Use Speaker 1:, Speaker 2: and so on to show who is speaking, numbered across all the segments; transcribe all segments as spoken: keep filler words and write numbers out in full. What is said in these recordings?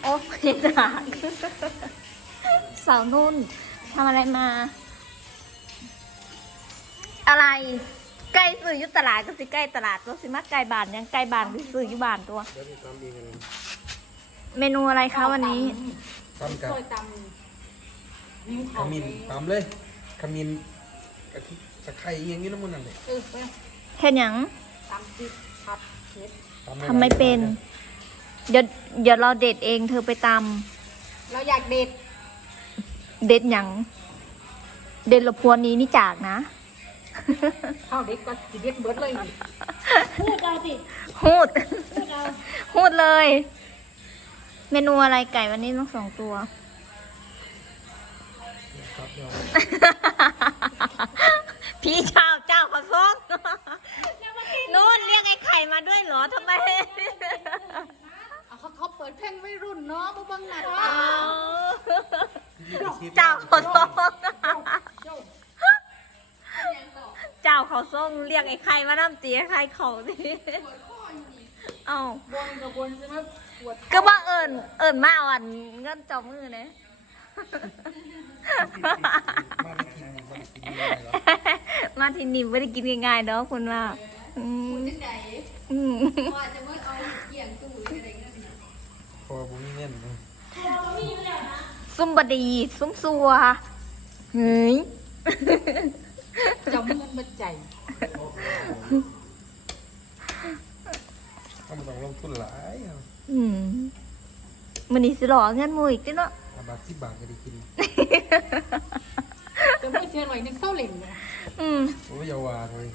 Speaker 1: อ้ยหนักสาวนุ่นทำอะไรมา อะไรไก่ซื้อยุตลาดก็สิไก่ตลาดตัวสิมาไก่บานยังไก่บานก็ซื้อยุบานตัว เมนูอะไรคะวันนี้
Speaker 2: ตำกับขมิ้นตำเลยขมิ้นกะทิตะไคร้อย่างนี้น้ำมันนั่นเลย
Speaker 1: เห็นยัง
Speaker 3: ตำพริกผัดเผ็ด
Speaker 1: ทำไม่เป็นเดี๋ยวเดี๋ยวเราเด็ดเองเธอไปต
Speaker 3: ำเราอยากเด็ด
Speaker 1: เด็ดยังเด็ดละพวนนี้นี่จากนะ
Speaker 3: ข้าวเด็กก็สิเด็ดเบิดเลยพูดเอาสิ
Speaker 1: พูดพูดเลย เมนูอะไรไก่วันนี้ต้องสองตัวพี่ชาวเจ้าขอซกนู่นเรียกไอ้ไข่มาด้วยเหรอทำไม
Speaker 3: เขาเขาเปิดเพลงไม่รุ่นเนาะบ้างนะ
Speaker 1: เจ้าขอซกเจ้าเขาส่งเรียกไอ้ไข่มาน้ำตีไอ้ไข่เขาดิเอ้า
Speaker 3: บนกับบนใช่ไหม
Speaker 1: ก็ว่าเอิญเอิญมาอ่อนเงินจอมือเนี่ยมาที่นี่ไม่ได้กินง่ายๆเนาะคุณว่าอืมอืม
Speaker 2: พอบุ้งเงี้ย
Speaker 1: ซุ่มบดีซุ่มซัวเฮ้ย
Speaker 3: จะมือมาใจ
Speaker 2: ต้องต้องลงทุนหลาย
Speaker 1: อืมมันนี่สิหล่อเงินมืออีกเนาะ
Speaker 2: บาทที่บาทก็ได้กิน
Speaker 3: จะไม่เชื่อหน่อยนึงเศร้าเหล่งเนี่ย
Speaker 1: อืม
Speaker 2: โอ้ยาวาเลย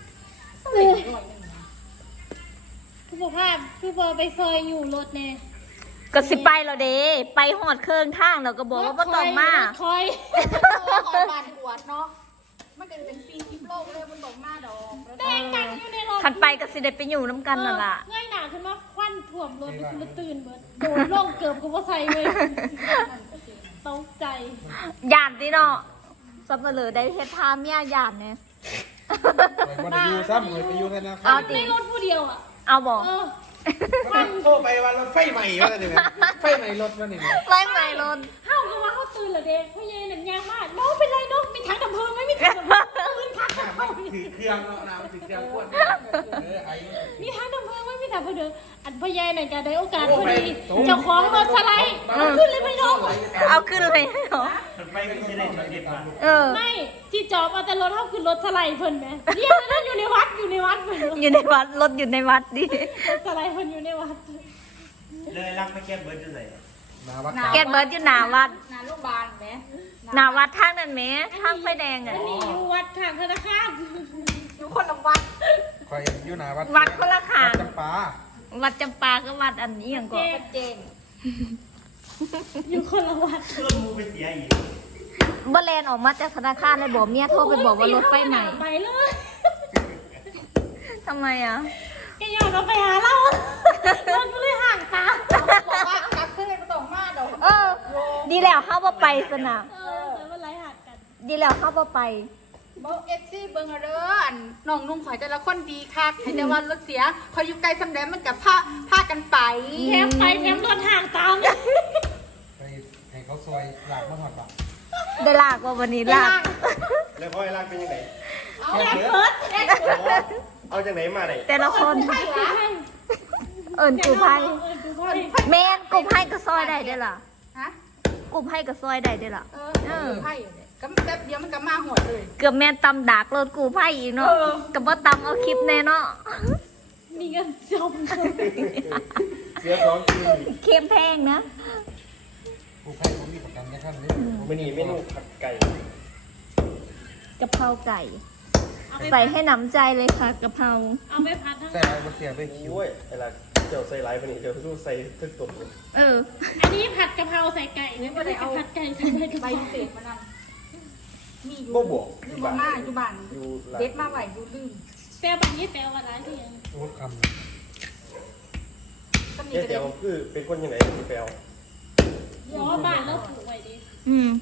Speaker 3: พี่บอกว่าพี่บอไปซอยอยู่รถเนี่ย
Speaker 1: ก็สิไปเราเด้ไปหอดเครื่องทางเราก็บอกว่าบ่ต้องมา
Speaker 3: คอยคอยบานปวดเนาะมันเป็นเป็นปีทิพโลกเลยมันบอกมาดอกแดงกันอยู่ในรถ
Speaker 1: ขันไปก็สิได้ไปอยู่น้ำกันนั่นล่ะ
Speaker 3: ง่ายหนาขึ้นมาควันถ่วมรถมันตื่นเบิดโดนล่องเกือบกับว่าใส่เลยตกใจ
Speaker 1: หยาดดิเนาะสับเปลือได้เฮ็ดพาเมียหยาดเนี่ย
Speaker 2: มันไปอยู่ซ้ำเลยไปอยู่แค่นั้น
Speaker 3: เอาในรถผู้เดียวอ่ะ
Speaker 1: เอาบอก
Speaker 2: มันโทรไปวันรถไฟใหม่วะเนี่ยไฟใหม่รถวะเนี่ย
Speaker 1: ไฟใหม่รถ
Speaker 3: เข้าก็ว่าเขาตื่นเหรอเด็กพ่อเย็นหนังยางมากน้องเป็นไรน้องมีถังดับเพลิงไหมมีถังดับเพลิงปืนคักเข้า
Speaker 2: ถือเครื่องเนาะน้ำถือเครื่องขวด
Speaker 3: มีถังดับเพลิงไหมมีถังดับเพลิงอันพ่อเย็นหนังจะได้โอกาสพอดีเจ้าของรถสไลด์เอาขึ้นเลยไม่น้อง
Speaker 1: เอาขึ้นเลยเหรอ
Speaker 2: ไปก็จะได้เด็ดมา
Speaker 1: เออ
Speaker 3: ไม่ที่จอบเอาแต่รถเข้าขึ้นรถสไลด์เพิ่นไหมเรียกนั่นอยู่ในวัดอยู่ในวัด
Speaker 1: อยู่ในวัดรถอยู่ในวัดดิ
Speaker 3: รถสไลด์เพิ่นอยู่ในวัด
Speaker 2: เลยรักไม่แก้เบิร์ดอยู่ไหนนาวัด
Speaker 1: แก้เบิร์ดอยู่หนาวัด
Speaker 3: นาโรงพยาบาลไหม
Speaker 1: หนาวัดทางนั้นไหมทางไฟแดงอ่ะ
Speaker 3: นี่อยู่วัดทางธนาคารอยู่คนละวัด
Speaker 2: คอยอยู่หนาวัด
Speaker 1: วัดคนละขาง
Speaker 2: จำปา
Speaker 1: วัดจำปาก็วัดอันนี้อย่างก่อน
Speaker 3: เจงอยู่คนละวัด
Speaker 2: เริ่มมูไปเสียอีก
Speaker 1: เบลเลนออกมาจากธนาคารเลยบอกเมียโทรไปบอกว่ารถไฟใหม่
Speaker 3: ไปเลย
Speaker 1: ทำไมอ่ะ
Speaker 3: แกยอมเราไปหาเรารถก็เลยห่างตาบอกว่ากลับขึ้นไปตรงมาเดี๋ยว
Speaker 1: เออดีแล้วเข้าว่าไปสนะ
Speaker 3: เออแต่ว่าไรหักกัน
Speaker 1: ดีแล้วเข้าว่าไป
Speaker 3: บอกเอฟซีเบิ้งเด้อน้องนุ่งข่อยแต่ละคนดีค่ะใครจะวันรถเสียคอยอยู่ไกลสำแดงมันกับผ้าผ้ากันไปแถมไปแถมรถห่างตาม
Speaker 2: ไปให้เขาซอยหลากมาหอดปะ
Speaker 1: ได้ลากว่าวันนี้ลาก
Speaker 2: แล้วพ่อไอ้ลากเป็นยังไง
Speaker 3: เอาแเพิร์ด
Speaker 2: เอาจากไหนมาไหน
Speaker 1: แต่ละคนเอิญกูไพ่แม่กูไพ่ก็ซอยได้ได้ล่ะ
Speaker 3: ฮะ
Speaker 1: กูไพ่ก็ซอยได้ได้ล่ะ
Speaker 3: เออไพ่ก็แป๊บเดียวมันก็มาหมดเลย
Speaker 1: เกือบแม่ตำดากรถกูไพ่อีกเนาะกับว่าตำเอาคลิปแน่เนาะ
Speaker 3: มีเงินจม
Speaker 2: เสียสองคืน
Speaker 1: เข้มแพงนะ
Speaker 2: กูไพ่ผมมีประกันแค่ขั้นนี้ไม่หนีไม่นูผัดไก่
Speaker 1: กะเพราไก่ใส่ให้หนำใจเลยค่ะกะเพรา
Speaker 3: เอาไปผัดทั้ง
Speaker 2: ใส่ไรมาเสียไปคิ้วไอ้ละเจียวใส่ไรไปนี่เดี๋ยวสู้ใส่ทึกตุ่ม
Speaker 1: เออ
Speaker 3: อันนี้ผัดกะเพราใส่ไก่ไม่ได้เอาผัดไก่ใส่ใบเศษมานำมีอยู่
Speaker 2: บวก
Speaker 3: อยู่บ้านอยู่บ้านเด็ดมาไหวดูลืมแปลแบบนี้แปลว่าอะไรที่ยัง
Speaker 2: พูดคำ
Speaker 4: แกเดี๋ยวคือเป็นคนยังไงที่แปล
Speaker 3: เดี๋ยวบ้านเราถูกไว้ดิ
Speaker 1: อืม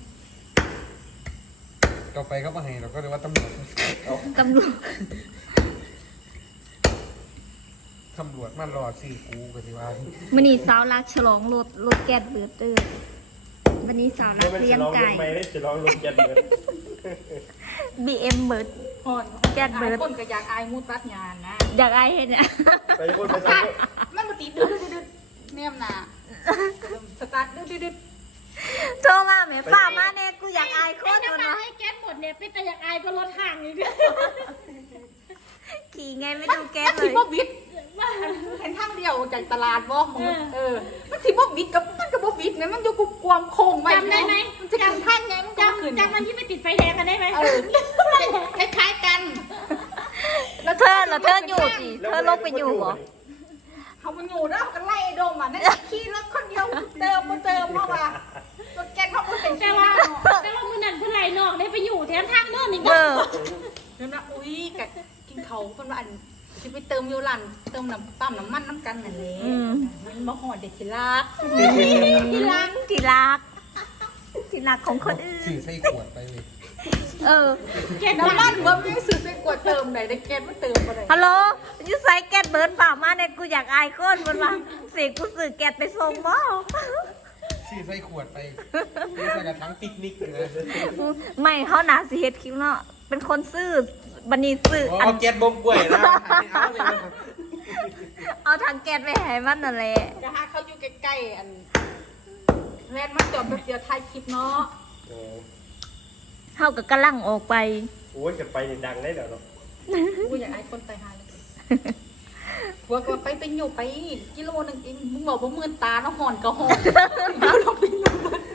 Speaker 2: ต่อไปเขามาให้เราก็เรียกว่าตำรวจ
Speaker 1: ตำรวจ
Speaker 2: ทตำรวจมันรอสี่กูก็สิว่า
Speaker 1: วันนี้สาวรักฉลองรถรถแก๊สเบิร์ดเดอร์วันนี้สาวรั
Speaker 4: ไม่
Speaker 1: ก
Speaker 4: เป็น
Speaker 1: เลี้ย
Speaker 4: จะ
Speaker 1: ง
Speaker 4: ร้องร
Speaker 1: ไก่
Speaker 4: ถไม่ได้จะร้องรถยัดเลย
Speaker 1: บีเอ็มเบิร์ด
Speaker 3: ห่อน
Speaker 1: แก๊สเบิร์ด
Speaker 3: คนก็อยากอายมูดรัดงานนะ
Speaker 1: อยากไอ้เห็นเนี่ย
Speaker 4: ไปคนไปใส่
Speaker 3: มันมาตีดื้อดื้อดื้อแนมหนาสตาร์ทดื้อดื้อดื้อ
Speaker 1: โทรมาแม่ฝ่ามาแน่กูอยากอายโคตร
Speaker 5: จะ
Speaker 1: มัน
Speaker 5: มา
Speaker 1: วะ
Speaker 5: ให้แก๊สหมดเนี่ยเป็นแต่อยากอายก็ลดห่างอีกเด้อ
Speaker 1: ขี่ไงไม่ดูแก๊
Speaker 3: มั
Speaker 1: ส
Speaker 3: น
Speaker 1: เล
Speaker 3: สิ
Speaker 1: ย
Speaker 3: บ่วิดเห็นทางเดียวจากตลาดบ่มึงเออ มันสิบ่วิดกับมันก็บ่วิดเนี่ยมันอยู่กูกวมโค้งไว้
Speaker 5: จำได้ไหม
Speaker 3: มันจะขึ้นท่านไงมันก็ขึ้น
Speaker 5: จำจำวันที่ไปติดไฟแดงกันได้ไหม
Speaker 3: เออคล้ายๆกัน
Speaker 1: แล้วเธอแล้วเธออยู่สิเธอลงไปอยู่เหรอ
Speaker 3: เขามันอยู่แล้วกันไล่ไอ้โดมอ่ะนั่นขี่รถคนเดียวเติมมาเติมเพราะว่ารถแกนเขาเป็น
Speaker 5: แต่ว่าแต่ว่ามือนั่นเพื่อนไหลนอกได้ไปอยู่แถมทางโน่นอีก
Speaker 1: เออ
Speaker 3: แล้วนะอุ้ยกะกินเขาคนว่าอันจะไปเติมอยู่ร้านเติมน้ำปั๊มน้ำมันน้ำกันนั่นแหละ
Speaker 1: อืม
Speaker 3: มันมาหอดเด็กที่รัก
Speaker 1: ที่รักที่รักที่รักของคนอื่น
Speaker 2: สื่อใส่ขวดไปเลย
Speaker 1: เออ
Speaker 3: แกน้ำมันว่าไม่ซื้อไปกดเติมไหนได้แกนมาเติมมาไหน
Speaker 1: ฮัลโหลยูไซแก๊สเบิร์ดฝ่ามาเนี่ยกูอยากอายโคตรมันว่าเสียกูสื่อแก๊สไปส่งบ่
Speaker 2: สื่อใส่ขวดไปนี่ใส่กระถังปิกนิกเลย
Speaker 1: ไม่เขาหนาสิเฮ็ดคลิปเนาะเป็นคนซื่อบันนี้ซื่อ
Speaker 2: อ๋
Speaker 1: อั
Speaker 2: อน แก๊สบมกล้วยนะเอาเลยนะครับ
Speaker 1: เอาทางแก๊สไปให้มันนั่นแหละ
Speaker 3: จะหาเขาอยู่ใกล้ๆอันแรนมาจอดแบบเดียวถ่ายคลิปเนาะ
Speaker 4: โอ้
Speaker 1: เฮาก็กำลังออกไป
Speaker 4: โหจะไปนี่ดังได้เดี๋ยวเนาะ
Speaker 3: กูอยากไอ้คนไปหาเลยหัวก็ไปไปอยู่ไปกิโลนึงเองมึงบอกว่ามือตาเนาะหอนก็หอนแล้วเราไปอยู่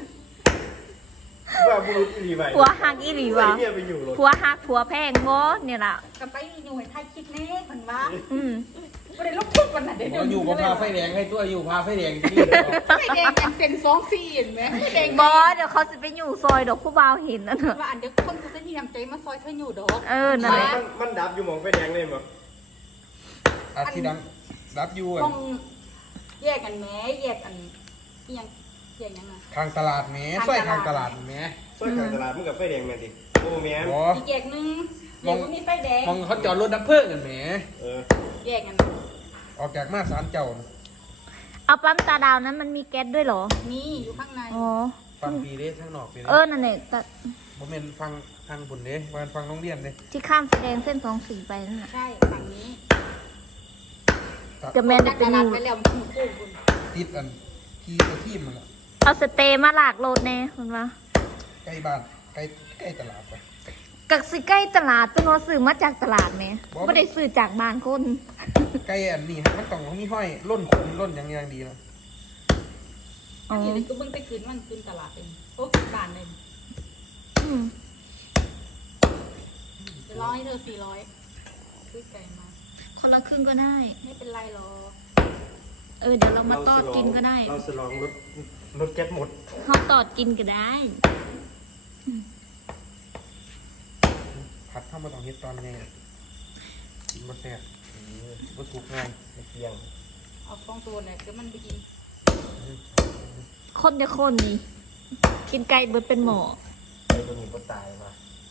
Speaker 4: ว่าบุรุษอีหลีไป
Speaker 1: ผัวหักอีหลีวะ
Speaker 4: ใส่เนี่ยไปอยู่รถ
Speaker 1: ผัวหักผัวแพงบ่เนี่ยล่ะ
Speaker 3: ก็ไปอยู่ให้ถ่ายคลิปแน่เพิ่นว่า
Speaker 1: อืม
Speaker 3: บ่ได้ลบคลิปวันนั้นเด้
Speaker 2: บอกอยู่กับพาไฟแดงให้ตัวอยู่พาไฟแดงที่นี่เลย
Speaker 3: ไฟแดงยังเซ็นสองสี่เห็นไหมไฟแดง
Speaker 1: บ่เดี๋ยวเขาสิไปอยู่ซอยดอกผู้บ่าวเห็นนั่นเถอะ
Speaker 3: ว่าอันเดียวคนจะมีน้ำใจมาซอยเธออยู่ดอก
Speaker 1: เออนั่นแหละ
Speaker 4: มันมันดับอยู่หมองไฟแดงเลยมั้ง
Speaker 2: อาที่ดังรับอยู่อ่ะ
Speaker 3: ต้องแยกกันแหมแยกกันอีหยังแยกยังไง
Speaker 2: ทางตลาดแหมใส่ทางตลาดแหม
Speaker 4: ซอยข้างตลาดมันกับไฟแดงแม่นดิโอ้แม่น
Speaker 2: อ๋อ
Speaker 3: อีกแยกหนึงแยกบ่มีไฟแดง
Speaker 2: มองเขาจอดรถดับเพลิงกันแหม
Speaker 4: เออ
Speaker 3: แยกกัน
Speaker 2: ออกจากมาสารเจ้า
Speaker 1: เอาปั๊มตาดาวนั้นมันมีแก๊สด้วยเหรอ
Speaker 3: มีอยู่ข้างใน
Speaker 1: อ๋อ
Speaker 2: ฟังปีเด้ทั้งนอกปีเด้
Speaker 1: เออนั่นแหละแต่
Speaker 2: ผมเป็นฟังทางบุญเด้วันฟังโรงเรียนเด้
Speaker 1: ที่ข้ามไฟแดงเส้นสองสีไปนั่นน่ะ
Speaker 3: ใช่ฝั่งนี้
Speaker 1: จะแม่น
Speaker 3: จาก
Speaker 1: เป็
Speaker 3: ต
Speaker 1: น
Speaker 3: ลา
Speaker 1: อ
Speaker 3: ด
Speaker 1: ยู่
Speaker 3: ไปแล้วมันคู่คุณ
Speaker 2: ติดอันที่ตัวที่มันอะ
Speaker 1: เอาสเตย์มาหลากโลดแน่คุณว่า
Speaker 2: ใกล้บ้านใกล้ใกล้ตลาดไป
Speaker 1: กักสิใกล้ตลาดตัวซื้อมาจากตลาดไหมไม่ได้ซื้อจากบ้านคน
Speaker 2: ใกล้อันนี้มันต้องมีห้อยร่นขมร่นอย่างอย่างดีนะ
Speaker 1: อ๋อ
Speaker 3: นี่เลยก็เบิ่งไปคืนมันคืนตลาดเองโอ้คืนบ้านเลย
Speaker 1: อืม
Speaker 3: จะร้อยเธอสี่ร้อยซื้อไก่มา
Speaker 1: คนละครึ่งก็ได้
Speaker 3: ไม่เป็นไรหรอก
Speaker 1: เออเดี๋ยวเรามาตอดกินก็ได้
Speaker 4: เราสลองรถรถแก๊สหมด
Speaker 1: เขาตอดกินก็ได้
Speaker 2: ผัดเข้ามาต้องเฮ็ดตอนไงกินมาแซ่บมาสุกง่าย
Speaker 4: เที่ยง
Speaker 3: เอาฟองตัวเนี่ยเดี๋ยวมันไปกิน
Speaker 1: คนจะคนนี่กินไก่เบิดเป็นหมอ
Speaker 4: ไอ้ตัวนี้ก็ตายมา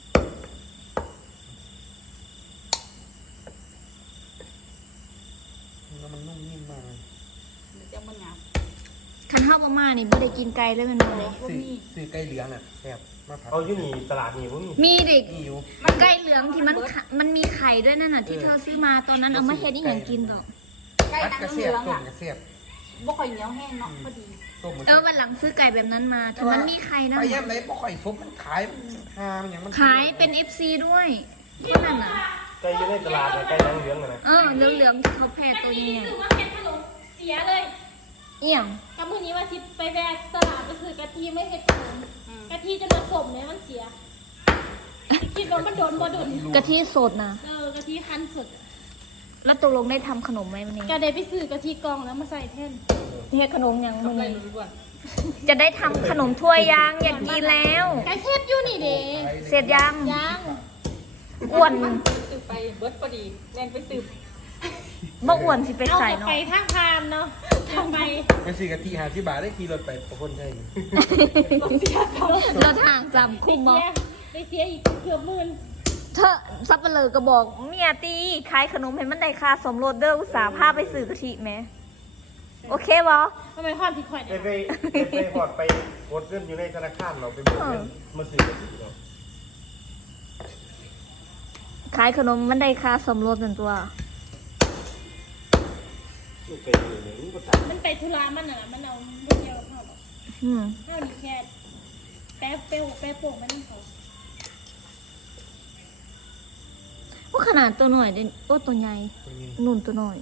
Speaker 2: แล้วมันนุ่มนิ่มมากเลย
Speaker 3: เดี๋ยวจะมันหยาบ
Speaker 1: คันห้ามาม่านี่ไม่ได้กินไก่เลยแมันบ่เลย
Speaker 2: ซื้อซื้อไก่เหลืองอ่ะแซ่บมาผัด
Speaker 4: เอาอยู่นี่ตลาดนี่พวกนี้
Speaker 1: มีเด็ก
Speaker 2: นี่อยู่
Speaker 1: มันไก่เหลืองที่มันขะมันมีไข่ด้วยนั่นน่ะที่เธอซื้อมาตอนนั้นเอามาเฮ็ดนี่อย่างกินต่อ
Speaker 3: ไก่
Speaker 2: ผัด
Speaker 3: นาง
Speaker 2: กระ
Speaker 3: เห
Speaker 2: เสียบ
Speaker 3: ลือง
Speaker 2: ต้ม
Speaker 3: อ่ะ
Speaker 2: กระเสียบ
Speaker 3: บ่ค่อยเหนียวแห้งเนาะพอดี
Speaker 2: ต้มมัน
Speaker 1: เออวันหลังซื้อไก่แบบนั้นมาแต่มันมีไข่นะ
Speaker 2: ไปย่ำไหนบ่ค่อยฟุบมันขายหามันอย่างมัน
Speaker 1: ขายเป็น เอฟ ซี ด้วยคนนั้นน่ะ
Speaker 4: ไก่อยู่ในตลาดนะไก่นางเหลืองนะนะ
Speaker 1: เออเหลืองๆที่เขาแผ่ตัวใหญ่
Speaker 5: รู้สึกว่าเห็ดขนมเสียเลย
Speaker 1: ๆเอี่ยง
Speaker 5: กับมือนี้ว่าทิพไปแวะตลาดก็คือกะทิไม่เห็ดขนม
Speaker 3: อืม
Speaker 5: กะทิจะผสมเนี่ยมันเสียคิดว่ามันโดนบ่โดน
Speaker 1: กะทิสดนะ
Speaker 5: เออกะทิคั้นสด
Speaker 1: แล้วตกลงได้ทำขนมไหมวันนี้
Speaker 5: กะได้ไปซื้อกะทิกล่องแล้วมาใส่แท่น
Speaker 1: เฮ็ดขนมยัง
Speaker 3: กับ
Speaker 1: มึง
Speaker 3: ไก่ล้วน
Speaker 1: จะได้ทำขนมถ้วยยังอยากกินแล้ว
Speaker 5: กะเฮ็ดอยู่นี่เด้
Speaker 1: เสร็จยัง
Speaker 5: ยัง
Speaker 1: อ้วน
Speaker 3: สืบไปเบิร์ดพอดีแรงไปสืบ
Speaker 1: บ่อ้วนสิไป
Speaker 5: เอา
Speaker 1: ใส่
Speaker 5: กลับ
Speaker 1: เนาะ
Speaker 5: ไปทางพานเนาะทางไป
Speaker 2: ไปซื้อกะทิหาที่บาทได้ขี่รถไปประคนใช่
Speaker 1: เราทางจำ
Speaker 5: ไป
Speaker 1: คุ้มบ่
Speaker 5: เสียไปเสียอีกเกือบหมื่น
Speaker 1: เธอซับเปลือก็บอกเมียตีขายขนมให้มันได้ค่าสมรสเด้ออุตส่าห์พาไปซื้อกะทิแหมโอเคบ่
Speaker 5: ทำไมความที่ข่อย
Speaker 4: ไป
Speaker 5: เนี่ย
Speaker 4: ไปไปหอดไปกดเงินอยู่ในธนาคารเราไปหมดเงินมาซื้อกันดีเนาะ
Speaker 1: ขายขนมมันได้ค่าสมรสนั่นตัว
Speaker 4: ลูกไปอยู่เนี่ยมันก็ตาย
Speaker 5: มันไปธุระมันน่ะมันเอาเรื่องเดียวกับเขาหรอก
Speaker 1: อืม
Speaker 5: เขาดีแค่แป๊บเปรี้ยวแป๊บโป่งมันนี่เขา
Speaker 1: ว่าขนาดตัวหน่อยเด่นโอ้ตัวใหญ่
Speaker 2: ตัวนี้
Speaker 1: นุ่นตัวหน่อย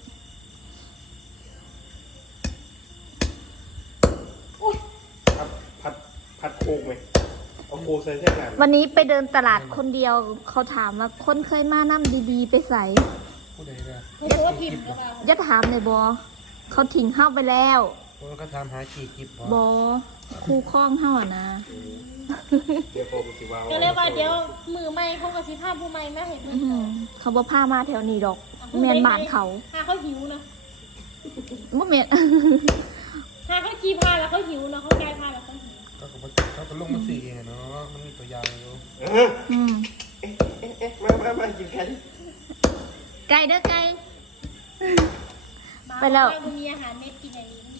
Speaker 4: พัดพัดพัดโคกไหมเอาโคกใส่แท่งน้ำ
Speaker 1: วันนี้ไปเดินตลาดคนเดียวเขาถามว่าคนเคยมานั่มดีๆ ไปใส่
Speaker 2: ผู้ใดล่ะ
Speaker 5: เขาบอกว่าพิมพ์ก็ว่า
Speaker 1: อย่าถามเลยบอเขาทิ้งเข้าไปแล้ว
Speaker 2: คนก็ทำหาจีกิบบ่
Speaker 1: บอคู่ข้องเข้าอ่ะนะ
Speaker 4: เดี๋ยวโคกสิว่า
Speaker 5: ก็เลยว่าเดี๋ยวมือใหม่เขากับสิภาพผู้ใหม่มาเห็นมือ
Speaker 1: อื้อหือเขาบอพามาแถวนี้ดอกเมียนบ้านเขา
Speaker 5: หาเขาหิวนะ
Speaker 1: บ่เมียน
Speaker 5: หาเขาขี้พาแล้วเขาหิวเนาะเขากายพาแล้วเขาหิว
Speaker 2: ก็ก็บ่เขาก็ลงมาสี่เองอะเนาะมันมีตัวยาวอยู่
Speaker 4: เออ
Speaker 1: อืม
Speaker 4: เอ๊ะเอ๊ะมามามากินแค่นี้
Speaker 1: ไก่เด้อไก่
Speaker 5: บ้า
Speaker 1: ไปแล้ว
Speaker 5: บ้านมีอาหารเม็ดกินอย่างนี้